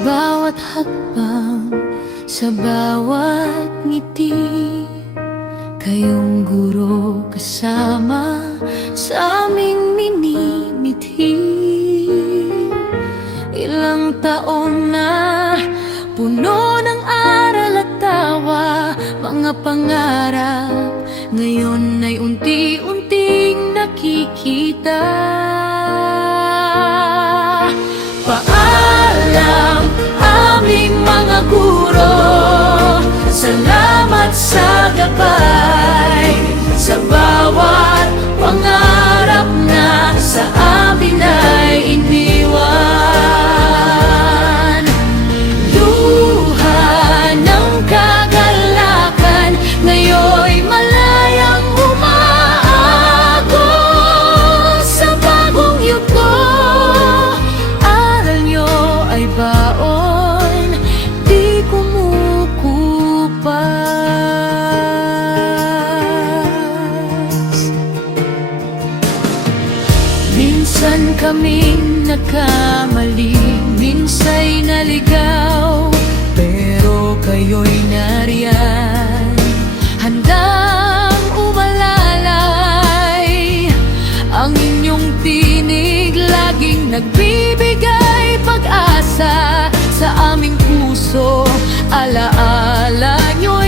bawat hakbang, sa bawat ngiti, kayong guro kasama sa aming minimithi. Ilang taon na puno ng aral at tawa, mga pangarap ngayon ay unti-unting nakikita. Paalam aming mga guro, salamat sa gabay, sa bawat pangarap na sa amin ay iniwan. Luha ng kagalakan, ngayo'y malayang umaagos sa bagong yugto. Aral nyo ay baon, di kumukupas. Minsan kaming nagkamali, minsa'y naligaw, pero kayo'y nariyan, handang umalalay. Ang inyong tinig laging nagbibigay pag-asa sa aming puso. Alaala nyo